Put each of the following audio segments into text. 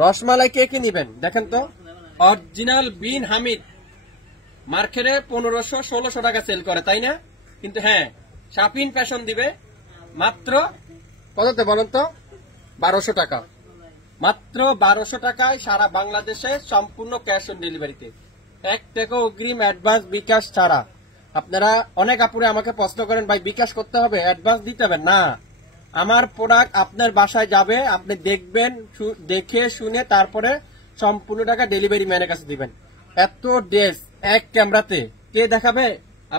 রসমালাই কে কি নিবেন দেখেন তো, অরিজিনাল বিন হামিদ মার্কেটে 1500-1600 টাকা সেল করে, তাই না? কিন্তু হ্যাঁ, শাপিন ফ্যাশন দিবে মাত্র কততে বলেন তো? 1200 টাকা। মাত্র 1200 টাকায় সারা বাংলাদেশে সম্পূর্ণ ক্যাশ অন ডেলিভারিতে, 1 টাকা অগ্রিম অ্যাডভান্স বিকাশ ছাড়া। আপনারা অনেক আপুরে আমাকে প্রশ্ন করেন, ভাই বিকাশ করতে হবে, অ্যাডভান্স দিতে হবে না। আমার প্রোডাক্ট আপনার বাসায় যাবে, আপনি দেখবেন, দেখে শুনে তারপরে সম্পূর্ণ টাকা ডেলিভারি ম্যানের কাছে দিবেন। এত ড্রেস এক ক্যামেরাতে কে দেখাবে?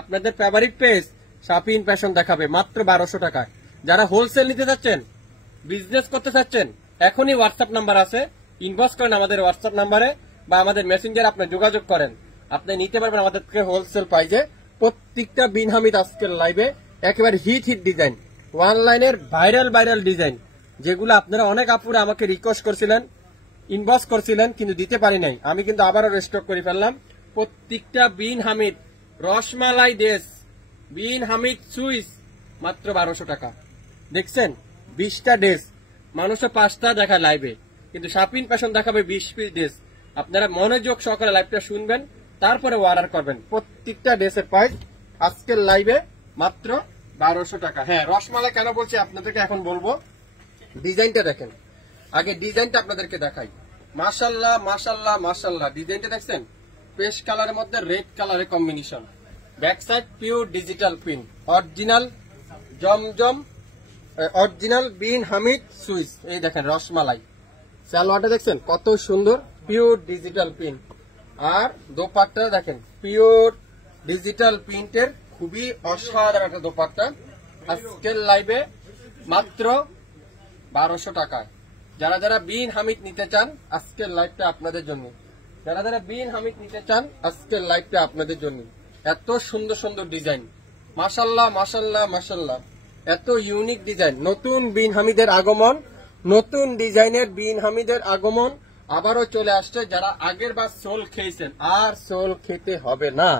আপনাদের ফেভারিট পেজ শাপিন ফ্যাশন দেখাবে মাত্র 1200 টাকায়। যারা হোলসেল নিতে চাচ্ছেন, বিজনেস করতে চাচ্ছেন, এখনই হোয়াটসঅ্যাপ নাম্বার আছে, ইনবক্স করেন আমাদের হোয়াটসঅ্যাপ নাম্বারে বা আমাদের মেসেঞ্জারে আপনি যোগাযোগ করেন, আপনি নিতে পারবেন আমাদের থেকে হোলসেল প্রাইজে। প্রত্যেকটা বিন হামিদ আজকের লাইভে একেবারে হিট ডিজাইন, অনলাইনের ভাইরাল ডিজাইন, যেগুলো আপনারা অনেক আপুরে আমাকে রিকোয়েস্ট করছিলেন, ইনবক্স করছিলেন, কিন্তু দিতে পারি নাই। আমি কিন্তু আবারও রেস্টক করে ফেললাম। প্রত্যেকটা বিন হামিদ রসমালাই ড্রেস, বিন হামিদ সুইস মাত্র 1200 টাকা। দেখছেন 20টা ড্রেস, মানুষও 5টা দেখা লাইভে, কিন্তু শাপিন ফ্যাশন দেখাবে 20 পিস ড্রেস। আপনারা মনোযোগ সহকারে লাইভটা শুনবেন, তারপরে অর্ডার করবেন। প্রত্যেকটা ড্রেসের প্রাইস আজকের লাইভে মাত্র 1200 টাকা। হ্যাঁ, রসমালাই কেন বলছি আপনাদেরকে এখন বলবো। ডিজাইনটা দেখেন, আগে ডিজাইনটা আপনাদেরকে দেখাই। মাশাল্লাহ মাশাল্লাহ মাশাল্লাহ, ডিজাইনটা দেখছেন? পেস্ট কালারের মধ্যে রেড কালারের combination, back side pure digital print, original Zamzam, original Bin Hamid Swiss. এই দেখেন রসমালাই সালোয়ারটা দেখছেন কত সুন্দর, পিওর ডিজিটাল প্রিন্ট। আর দোপাট্টা দেখেন পিওর ডিজিটাল প্রিন্টের, খুবই অসাধারণ একটা দোপাট্টা। আজকের লাইভে মাত্র 1200 টাকায়। যারা যারা বিন হামিদ নিতে চান, আজকের লাইভটা আপনাদের জন্য। যারা যারা বিন হামিদ নিতে চান, আজকের লাইভটা আপনাদের জন্য। এত সুন্দর সুন্দর ডিজাইন, মাশাল্লাহ মাশাল্লাহ মাশাল্লাহ, এত ইউনিক ডিজাইন। নতুন বিন হামিদের আগমন, নতুন ডিজাইনের বিন হামিদের আগমন আবারও চলে আসছে। যারা আগের বার সোল খেয়েছেন, আর সোল খেতে হবে না,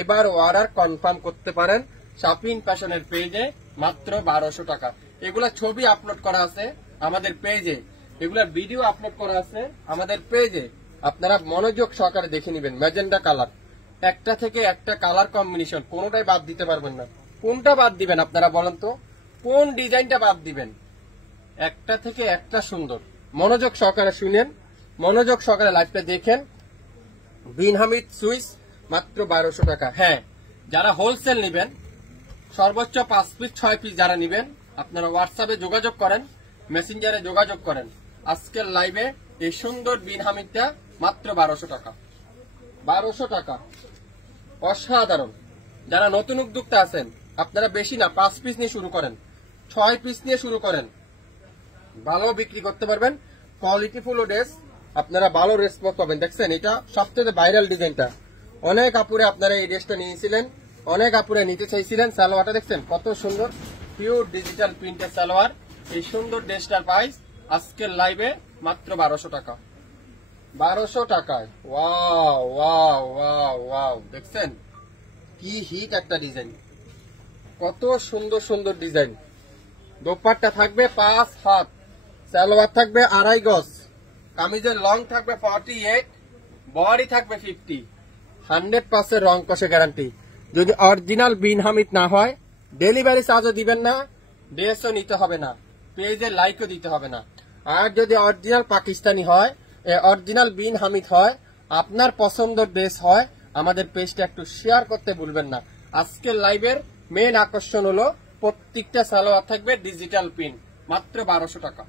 এবার অর্ডার কনফার্ম করতে পারেন শাপিন ফ্যাশনের পেজে মাত্র 1200 টাকা। এগুলা ছবি আপলোড করা আছে আমাদের পেজে, এগুলার ভিডিও আপলোড করা আছে আমাদের পেজে। আপনারা মনোযোগ সহকারে দেখে নেবেন। ম্যাজেন্ডা কালার, একটা থেকে একটা কালার কম্বিনেশন, কোনোটাই বাদ দিতে পারবেন না। কোনটা বাদ দিবেন আপনারা বলেন তো? কোন ডিজাইনটা বাদ দিবেন? একটা থেকে একটা সুন্দর। মনোযোগ সহকারে শুনেন, মনোযোগ সহকারে লাইভটা দেখেন। বিন হামিদ সুইস মাত্র 1200 টাকা। হ্যাঁ, যারা হোলসেল নেবেন, সর্বোচ্চ 5 পিস 6 পিস যারা নেবেন, আপনারা হোয়াটসঅ্যাপে যোগাযোগ করেন, মেসেঞ্জারে যোগাযোগ করেন। আজকের লাইভে এই সুন্দর বিন হামিদটা মাত্র 1200 টাকা। 1200 টাকা, অসাধারণ। যারা নতুন উদ্যোক্তা আছেন, আপনারা বেশি না 5 পিস নিয়ে শুরু করেন, 6 পিস নিয়ে শুরু করেন, ভালো বিক্রি করতে পারবেন। কোয়ালিটিফুল ড্রেস, আপনারা ভালো রেসপন্স পাবেন। দেখছেন এটা সবচেয়ে ভাইরাল ডিজাইনটা, অনেক আপুরে আপনারা এই ড্রেসটা নিয়েছিলেন, অনেক আপুরে নিতে চাইছিলেন। সালোয়ারটা দেখছেন কত সুন্দর, পিওর ডিজিটাল প্রিন্টের সালোয়ার। এই সুন্দর ড্রেসটার প্রাইস আজকের লাইভে মাত্র 1200 টাকা। 1200 টাকায়। ওয়াও ওয়াও ওয়াও ওয়াও, দেখছেন কি হিট একটা ডিজাইন, কত সুন্দর সুন্দর ডিজাইন। দোপাট্টা থাকবে 5 হাত, সালোয়ার থাকবে 2.5 গজ, কামিজের লং থাকবে 48, বডি থাকবে 50। 100% রং কষে গ্যারান্টি। যদি অরিজিনাল বিন হামিদ না হয়, ডেলিভারি চার্জও দিবেন না, ড্রেসও নিতে হবে না, পেজে লাইকও দিতে হবে না। আর যদি অরিজিনাল পাকিস্তানি হয়, অরিজিনাল বিন হামিদ হয়, আপনার পছন্দের ড্রেস হয়, আমাদের পেজটা একটু শেয়ার করতে ভুলবেন না। আজকের লাইভের মেন আকর্ষণ হলো প্রত্যেকটা সালোয়ার থাকবে ডিজিটাল প্রিন্ট, মাত্র 1200 টাকা।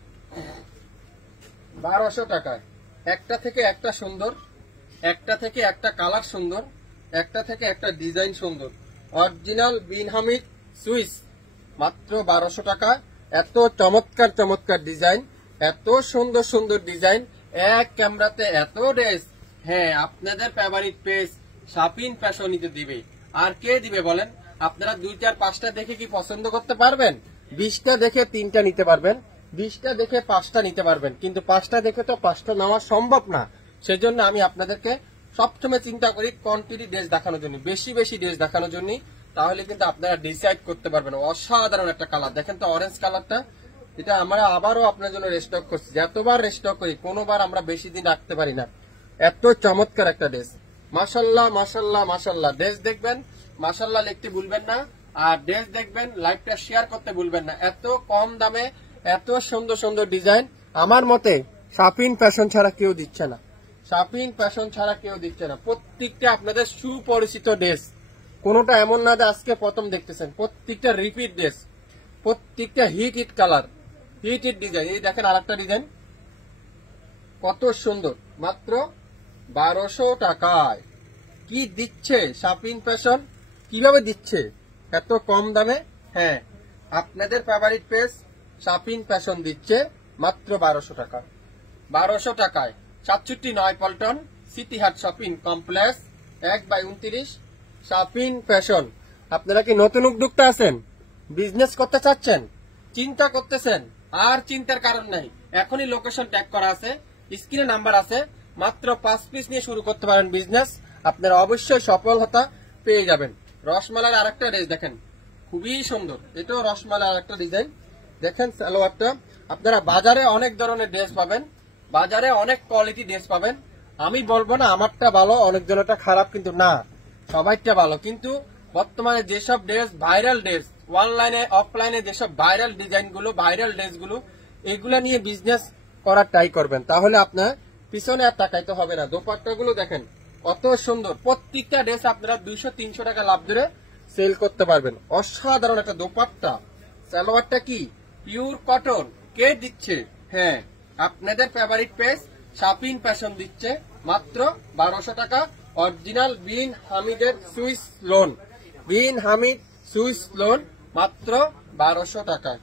1200 টাকায় একটা থেকে একটা সুন্দর, একটা থেকে একটা কালার সুন্দর, একটা থেকে একটা ডিজাইন সুন্দর। অরিজিনাল বিন হামিদ সুইস মাত্র 1200 টাকা। এত চমৎকার চমৎকার ডিজাইন, এত সুন্দর সুন্দর ডিজাইন, এক ক্যামেরাতে এত ড্রেস। হ্যাঁ, আপনাদের ফেভারিট পেজ শাপিন ফ্যাশন নিতে দিবে। আর কে দিবে বলেন? আপনারা 2, 4, 5টা দেখে কি পছন্দ করতে পারবেন? 20টা দেখে 3টা নিতে পারবেন, 20টা দেখে 5টা নিতে পারবেন, কিন্তু 5টা দেখে তো 5টা নেওয়া সম্ভব না। সেজন্য আমি আপনাদেরকে সবসময় চিন্তা করি কোয়ান্টিটি ড্রেস দেখানোর জন্য, বেশি বেশি ড্রেস দেখানোর জন্য। তাহলে কিন্তু আপনারা ডিসাইড করতে পারবেন। অসাধারণ একটা কালার দেখেন তো, অরেঞ্জ কালারটা এটা আমরা আবারও আপনার জন্য রেস্টক করছি, যতবার রেস্টক করি কোনোবার আমরা বেশি দিন রাখতে পারি না। এত চমৎকার একটা ড্রেস, মাশাল্লাহ মাশাল্লাহ মাশাল্লাহ। ড্রেস দেখবেন, মাশাল্লাহ লিখতে ভুলবেন না, আর ড্রেস দেখবেন, লাইভটা শেয়ার করতে ভুলবেন না। এত কম দামে এত সুন্দর সুন্দর ডিজাইন আমার মতে শাপিন ফ্যাশন ছাড়া কেউ দিচ্ছে না, শাপিন ফ্যাশন ছাড়া কেউ দিচ্ছে না। প্রত্যেকটা আপনাদের সুপরিচিত ড্রেস, কোনোটা এমন না যে আজকে প্রথম দেখতেছেন, প্রত্যেকটা রিপিট ড্রেস, প্রত্যেকটা hit hit colour, hit hit design. এই দেখেন আরেকটা ডিজাইন কত সুন্দর, মাত্র 1200 টাকায়। কি দিচ্ছে শাপিং ফ্যাশন, কিভাবে দিচ্ছে এত কম দামে? হ্যাঁ, আপনাদের ফেভারিট পেজ শাপিং ফ্যাশন দিচ্ছে মাত্র 1200 টাকা। 1200 টাকায় 67 পল্টন সিটি হাট শপিং কমপ্লেক্স 1/29 শাপিং ফ্যাশন। আপনারা কি নতুন উদ্যোক্তা আছেন, বিজনেস করতে চাচ্ছেন, চিন্তা করতেছেন? আর চিন্তার কারণ নাই, এখনই লোকেশন ট্যাগ করা আছে, স্ক্রিনে নাম্বার আছে, মাত্র 5 পিস নিয়ে শুরু করতে পারেন বিজনেস, আপনারা অবশ্যই সফলতা পেয়ে যাবেন। রসমালার আরেকটা ড্রেস দেখেন, খুবই সুন্দর, এটাও রসমালার আরেকটা ডিজাইন। দেখেন সালোয়ারটা, আপনারা বাজারে অনেক ধরনের ড্রেস পাবেন, বাজারে অনেক কোয়ালিটি ড্রেস পাবেন। আমি বলবো না আমারটা ভালো, অনেক জনেরটা খারাপ, কিন্তু না, সবাইটা ভালো। কিন্তু বর্তমানে যেসব ড্রেস ভাইরাল ড্রেস, অনলাইনে অফলাইনে যেসব ভাইরাল ডিজাইন গুলো, ভাইরাল ড্রেস গুলো, এগুলা নিয়ে বিজনেস করার ট্রাই করবেন, তাহলে আপনার পিছনে আর তাকাইতে হবে না। দোপাট্টা গুলো দেখেন কত সুন্দর, প্রত্যেকটা ড্রেস আপনারা 200-300 টাকা লাভ ধরে সেল করতে পারবেন। অসাধারণ একটা দোপাট্টা। সালোয়ারটা কি পিওর কটন, কে দিচ্ছে? হ্যাঁ, আপনাদের ফেভারিট পেজ শাপিং ফ্যাশন দিচ্ছে মাত্র 1200 টাকা। অরিজিনাল বিন হামিদের সুইস লোন, বিন হামিদ সুইস লোন মাত্র 1200 টাকায়।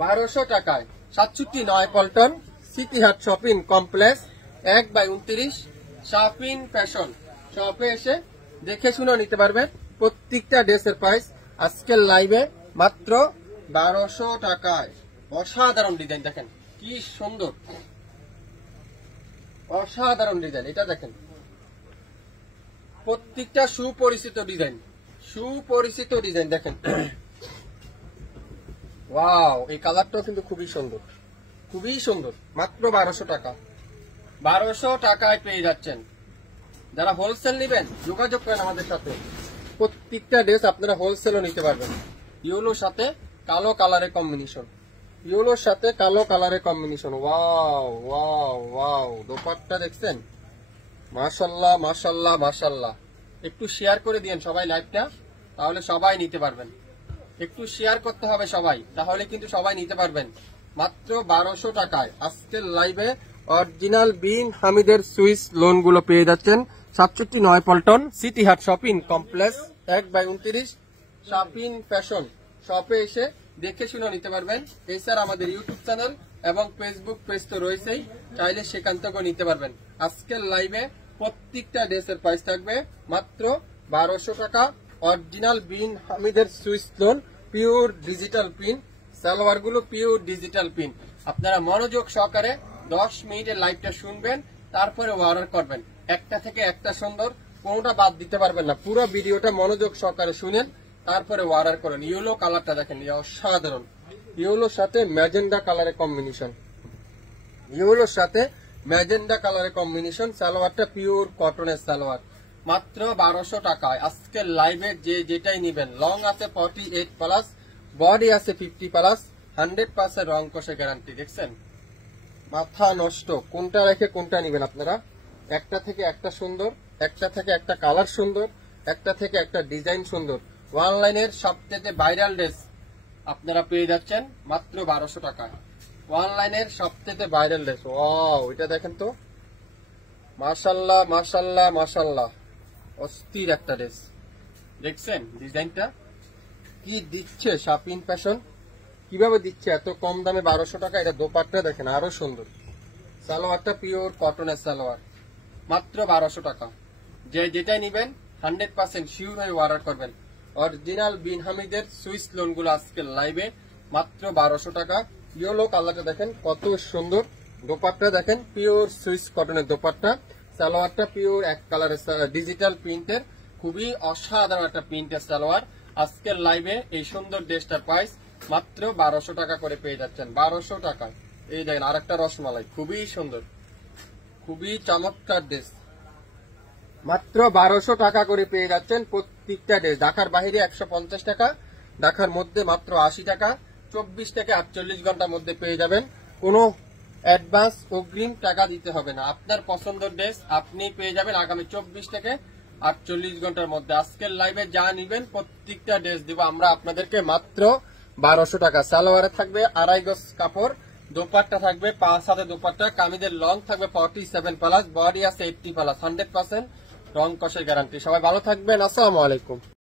1200 টাকায় 67 পল্টন সিটি হাট শপিং কমপ্লেক্স 1/29 শাপিং ফ্যাশন। শপে এসে দেখে শুনে নিতে পারবেন প্রত্যেকটা ড্রেসের প্রাইস আজকের লাইভে মাত্র 1200 টাকায়। অসাধারণ ডিজাইন দেখেন, কি সুন্দর, অসাধারণ ডিজাইন। এটা দেখেন প্রত্যেকটা সুপরিচিত ডিজাইন, সুপরিচিত ডিজাইন দেখেন। ওয়াও, এই কালারটাও কিন্তু খুবই সুন্দর, খুবই সুন্দর। মাত্র 1200 টাকা, 1200 টাকায় পেয়ে যাচ্ছেন। যারা হোলসেল নেবেন যোগাযোগ করেন আমাদের সাথে, প্রত্যেকটা ড্রেস আপনারা হোলসেলও নিতে পারবেন। ইয়েলোর সাথে কালো কালারের কম্বিনেশন, ইয়েলোর সাথে কালো কালারের combination. Wow wow wow, dupatta দেখছেন, মাশাল্লাহ মাশাল্লাহ মাশাল্লাহ। একটু শেয়ার করে দিয়েন সবাই লাইভটা, তাহলে সবাই নিতে পারবেন। একটু শেয়ার করতে হবে সবাই, তাহলে কিন্তু সবাই নিতে পারবেন। মাত্র 1200 টাকায় আজকের লাইভে অরিজিনাল বিন হামিদের সুইস লোন গুলো পেয়ে যাচ্ছেন 67 পল্টন সিটি হাট শপিং কমপ্লেক্স 1/29 শাপিং ফ্যাশন। শপে এসে দেখে শুনে নিতে পারবেন। এছাড়া আমাদের ইউটিউব চ্যানেল এবং ফেসবুক পেজ তো রয়েছেই, চাইলে সেখান থেকেও নিতে পারবেন। আজকের লাইভে প্রত্যেকটা ড্রেসের প্রাইস থাকবে মাত্র 1200 টাকা। অরিজিনাল বিন হামিদের Swiss lawn, pure digital print, salwar গুলো পিওর ডিজিটাল প্রিন্ট। আপনারা মনোযোগ সহকারে 10 মিনিটের লাইভটা শুনবেন, তারপরে অর্ডার করবেন। একটা থেকে একটা সুন্দর, কোনটা বাদ দিতে পারবেন না। পুরো ভিডিওটা মনোযোগ সহকারে শুনেন, তারপরে অর্ডার করেন। ইয়েলো কালারটা দেখেন, অসাধারণ। ইয়েলোর সাথে ম্যাজেন্ডা কালারের কম্বিনেশন, ইয়েলোর সাথে ম্যাজেন্ডা কালারের কম্বিনেশন। সালোয়ারটা পিওর কটনের সালোয়ার, মাত্র 1200 টাকায় আজকের লাইভে যে যেটাই নিবেন। লং আছে 48+, বডি আছে 50+, 100% রং কষে গ্যারান্টি। দেখছেন, মাথা নষ্ট, কোনটা রেখে কোনটা নিবেন আপনারা। একটা থেকে একটা সুন্দর, একটা থেকে একটা কালার সুন্দর, একটা থেকে একটা ডিজাইন সুন্দর। অনলাইনের সবচেয়ে ভাইরাল ড্রেস আপনারা পেয়ে যাচ্ছেন মাত্র 1200 টাকায়। অনলাইনের সবচেয়ে ভাইরাল ড্রেস। ওয়াও, এটা দেখেন তো, মাশাল্লাহ মাশাল্লাহ মাশাল্লাহ, অস্থির একটা ড্রেস। দেখছেন ডিজাইনটা কি দিচ্ছে শাপিং ফ্যাশন, কিভাবে দিচ্ছে এত কম দামে 1200 টাকা। এটা দোপাট্টা দেখেন আরো সুন্দর, সালোয়ারটা পিওর কটনের সালোয়ার, মাত্র 1200 টাকা। যে যেটাই নিবেন 100% শিওর হয়ে অর্ডার করবেন। অরিজিনাল বিন হামিদের সুইস লোন গুলো আজকের লাইভে মাত্র 1200 টাকা। ইয়েলো কালারটা দেখেন কত সুন্দর, দোপাট্টা দেখেন পিওর সুইস কটনের দোপাট্টা, সালোয়ারটা পিওর এক কালারের ডিজিটাল প্রিন্টের, খুবই অসাধারণ একটা প্রিন্টের সালোয়ার। আজকের লাইভে এই সুন্দর ড্রেসটার প্রাইস মাত্র 1200 টাকা করে পেয়ে যাচ্ছেন। 1200 টাকায় এই দেখেন আরেকটা রসমালাই, খুবই সুন্দর, খুবই চমৎকার ড্রেস, মাত্র 1200 টাকা করে পেয়ে যাচ্ছেন প্রত্যেকটা ড্রেস। ঢাকার বাইরে 150 টাকা, ঢাকার মধ্যে মাত্র 80 টাকা। 24 থেকে 48 ঘন্টার মধ্যে পেয়ে যাবেন, কোনো অ্যাডভান্স অগ্রিম টাকা দিতে হবে না। আপনার পছন্দের ড্রেস আপনি পেয়ে যাবেন আগামী 24 থেকে 48 ঘন্টার মধ্যে। আজকের লাইভে যা নিবেন প্রত্যেকটা ড্রেস দিব আমরা আপনাদেরকে মাত্র 1200 টাকা। সালোয়ারে থাকবে 2.5 গজ কাপড়, দোপাট্টা থাকবে 5 হাতে দোপাট্টা, কামিজের লং থাকবে 47 প্লাস, বডি আছে 80 প্লাস, 100% রং কষের গ্যারান্টি। সবাই ভালো থাকবেন, আসসালামু আলাইকুম।